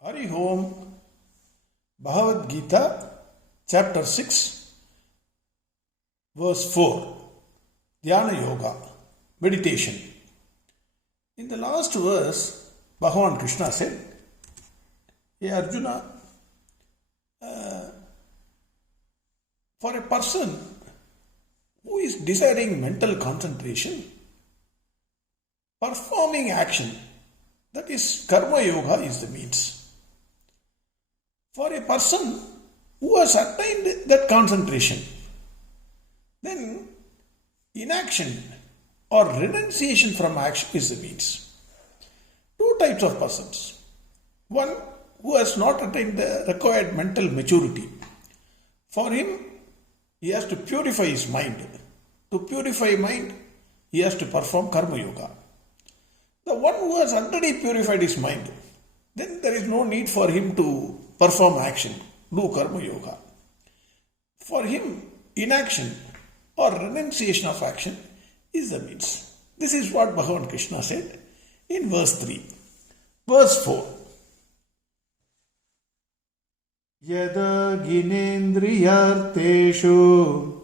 Hari Om, Bhagavad Gita, Chapter 6, Verse 4, Dhyana Yoga, Meditation. In the last verse, Bhagwan Krishna said, Hey Arjuna, for a person who is desiring mental concentration, performing action, that is Karma Yoga, is the means. For a person who has attained that concentration, then inaction or renunciation from action is the means. Two types of persons. One who has not attained the required mental maturity. For him, he has to purify his mind. To purify mind, he has to perform Karma Yoga. The one who has already purified his mind, then there is no need for him to perform action, do Karma Yoga. For him, inaction or renunciation of action is the means. This is what Bhagwan Krishna said in verse 3. Verse 4. Yada ginendriyarteshu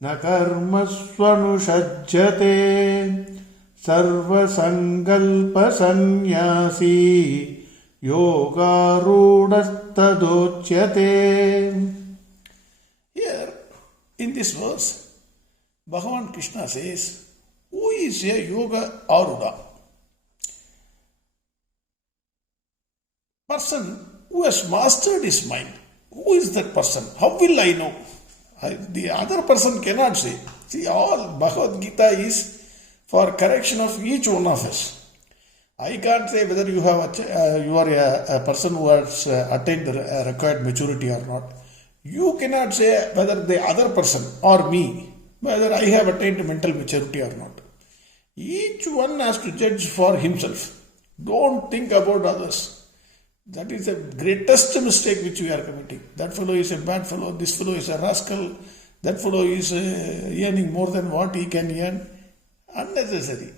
na karmasvanusajjate sarva sankalpa sannyasi yogarudastadochyate. Here, in this verse, Bhagwan Krishna says, who is a yoga aruda? Person who has mastered his mind. Who is that person? How will I know? The other person cannot say. See, all Bhagavad Gita is for correction of each one of us. I can't say whether you are a person who has attained the required maturity or not. You cannot say whether the other person or me, whether I have attained mental maturity or not. Each one has to judge for himself. Don't think about others. That is the greatest mistake which we are committing. That fellow is a bad fellow, this fellow is a rascal, that fellow is earning more than what he can earn. Unnecessary.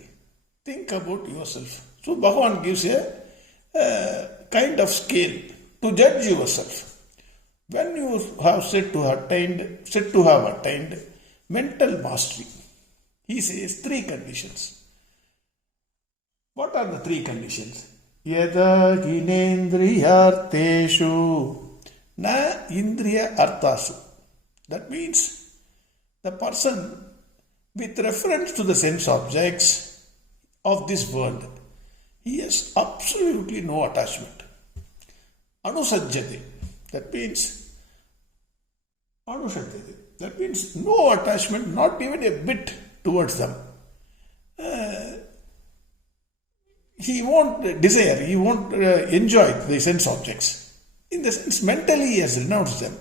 Think about yourself. So Bhagavan gives a kind of scale to judge yourself. When you have said to have attained mental mastery, he says three conditions. What are the three conditions? Yada ginendriyarteshu Na indriya arthasu. That means the person with reference to the sense objects of this world, he has absolutely no attachment. Anusajjate. That means no attachment, not even a bit towards them. He won't desire, he won't enjoy the sense objects. In the sense, mentally he has renounced them.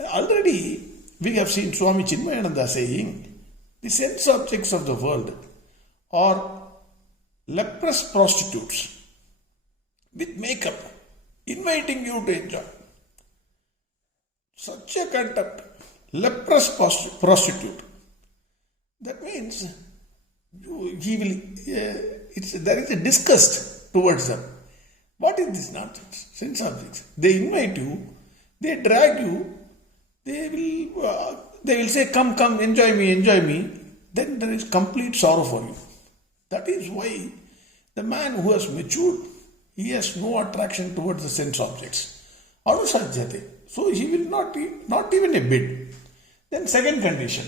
Already we have seen Swami Chinmayananda saying, the sense objects of the world are leprous prostitutes with makeup, inviting you to enjoy. Such a contempt, leprous prostitute. That means there is a disgust towards them. What is this nonsense? Sense objects. They invite you, they drag you, they will say, come, enjoy me. Then there is complete sorrow for you. That is why the man who has matured, he has no attraction towards the sense objects. Anusajjate. So he will not even a bit. Then second condition.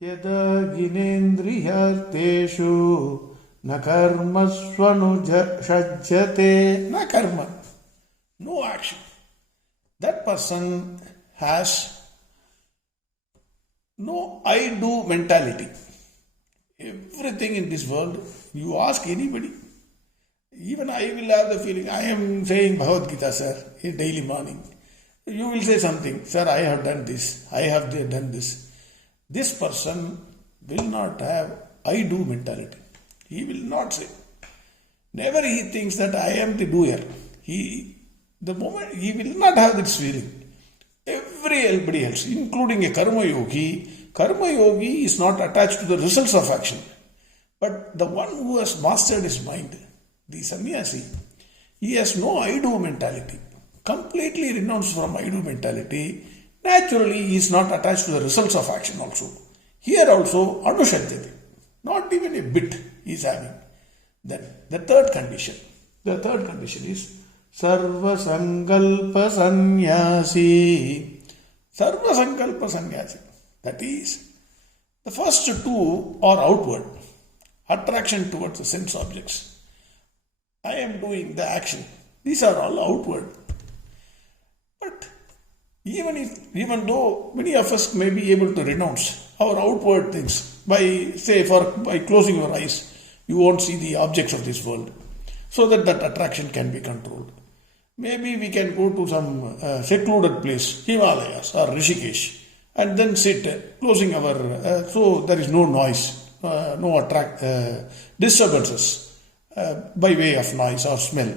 Yada ginendriyarteshu na karmasvanusajjate. Na karma. No action. That person has no I do mentality. Everything in this world, you ask anybody, even I will have the feeling, I am saying Bhagavad Gita, sir, in daily morning. You will say something, sir, I have done this, I have done this. This person will not have I do mentality. He will not say. Never he thinks that I am the doer. He will not have this feeling. Everybody else, including a Karma Yogi is not attached to the results of action. But the one who has mastered his mind, the sannyasi, He has no I-do mentality. Completely renounced from I-do mentality. Naturally, he is not attached to the results of action also. Here also, anushadyati. Not even a bit he is having. Then the third condition. The third condition is Sarva Sankalpa Sannyasi. Sarva Sankalpa Sannyasi. That is, the first two are outward. Attraction towards the sense objects. I am doing the action. These are all outward. But even though many of us may be able to renounce our outward things by closing your eyes, you won't see the objects of this world, so that attraction can be controlled. Maybe we can go to some secluded place, Himalayas or Rishikesh, and then sit, closing our, so there is no noise, no disturbances by way of noise or smell.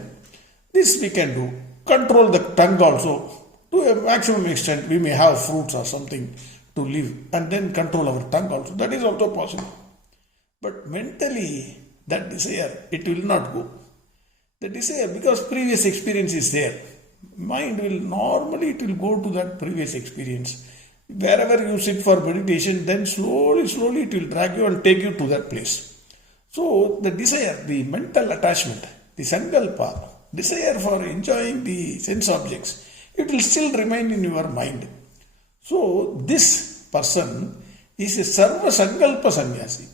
This we can do. Control the tongue also. To a maximum extent, we may have fruits or something to live, and then control our tongue also. That is also possible. But mentally, that desire, it will not go. The desire, because previous experience is there, mind will normally, it will go to that previous experience. Wherever you sit for meditation, then slowly it will drag you and take you to that place. So the desire, the mental attachment, the sankalpa, desire for enjoying the sense objects, it will still remain in your mind. So this person is a sarva sankalpa sannyasi.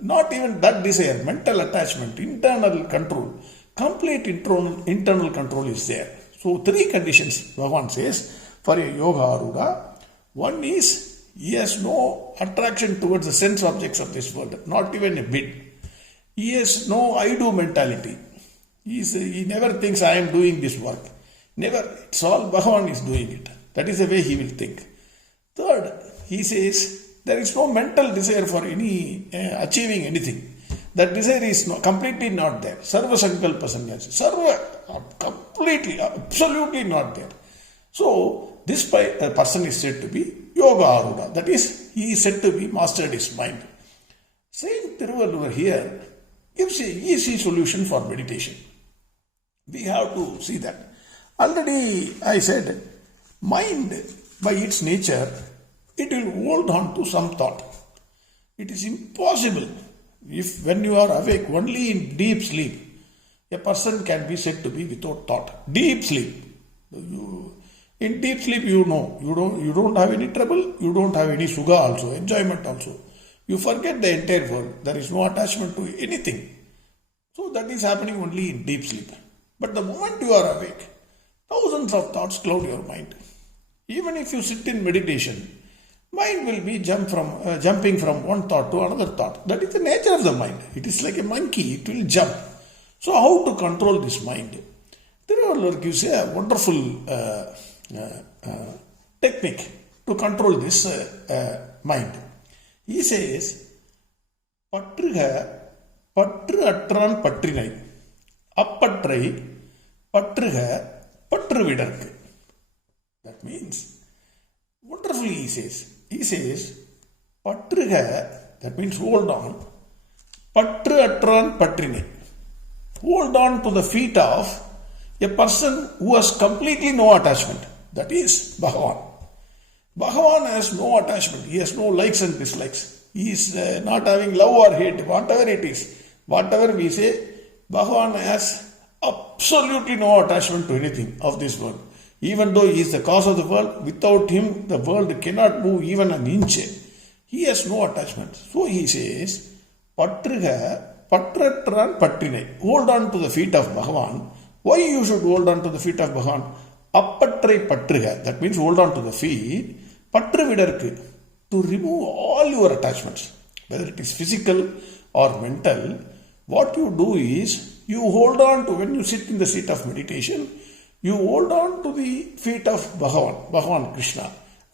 Not even that desire, mental attachment, internal control, complete internal control is there. So three conditions, Bhagavan says, for a yoga aruda. One is, he has no attraction towards the sense objects of this world, not even a bit. He has no I-do mentality. He never thinks, I am doing this work. Never. It's all Bhagavan is doing it. That is the way he will think. Third, he says, there is no mental desire for achieving anything. That desire is completely not there. Sarva Sankalpa Sannyasi. Sarva, completely, absolutely not there. So, this person is said to be Yoga Aruda. That is, he is said to be mastered his mind. Saint Thiruvalluvar here gives an easy solution for meditation. We have to see that. Already I said, mind by its nature, it will hold on to some thought. It is impossible if when you are awake only in deep sleep, a person can be said to be without thought. Deep sleep. In deep sleep, you know, you don't have any trouble, you don't have any sugha also, enjoyment also. You forget the entire world. There is no attachment to anything. So that is happening only in deep sleep. But the moment you are awake, thousands of thoughts cloud your mind. Even if you sit in meditation, mind will be jumping from one thought to another thought. That is the nature of the mind. It is like a monkey, it will jump. So how to control this mind? Thiruvalluvar gives a wonderful technique to control this mind. He says, பற்று அற்றான் பற்றினை அப்பற்றை பற்றுக பற்று விடற்கு. That means, wonderfully he says, பற்றுக, that means hold on, பற்று அற்றான் பற்றினை. Hold on to the feet of a person who has completely no attachment. That is Bhagavan. Bhagavan has no attachment. He has no likes and dislikes. He is not having love or hate, whatever it is. Whatever we say, Bhagavan has absolutely no attachment to anything of this world. Even though he is the cause of the world, without him the world cannot move even an inch. He has no attachment. So he says, பற்றுக பற்றற்றான் பற்றினை. Hold on to the feet of Bhagavan. Why you should hold on to the feet of Bhagavan? அப்பற்றை பற்றுக. That means hold on to the feet. பற்று விடற்கு. To remove all your attachments, whether it is physical or mental. What you do is, you hold on to, when you sit in the seat of meditation, you hold on to the feet of Bhagwan Krishna,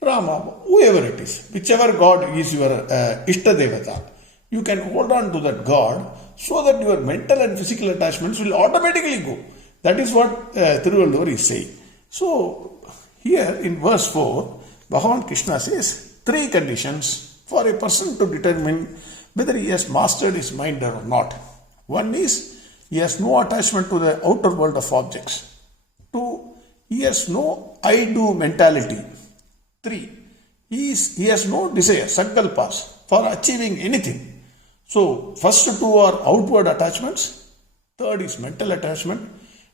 Rama, whoever it is, whichever God is your Ishta Devata. You can hold on to that God so that your mental and physical attachments will automatically go. That is what Thiruvalluvar is saying. So, here in verse 4, Bhagwan Krishna says, 3 conditions for a person to determine whether he has mastered his mind or not. One is He has no attachment to the outer world of objects. 2. He has no I-do mentality. 3. He has no desire, sankalpas, for achieving anything. So, first two are outward attachments. Third is mental attachment.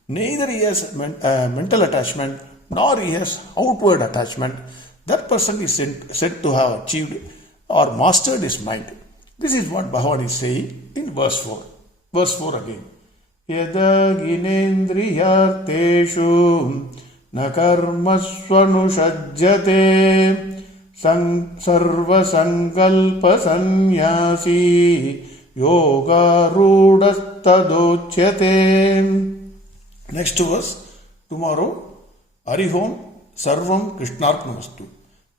Neither he has mental attachment nor he has outward attachment. That person is said to have achieved or mastered his mind. This is what Bhagavan is saying in verse 4. Verse 4 again. Yada ginendriyarteshu na karmasvanusajjate sarva sankalpa sanyasi yoga rudastadochyate. Next verse. Tomorrow. Harihom Sarvam Krishnarpnamastu.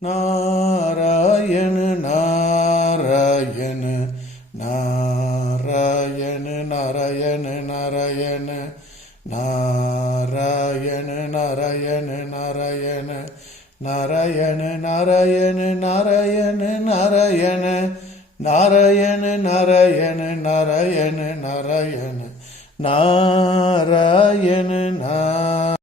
Narayana Narayana Narayana Narayana Narayana Narayana Narayana Narayana Narayana Narayana Narayana Narayana Narayana Narayana Narayana Narayana Narayana Narayana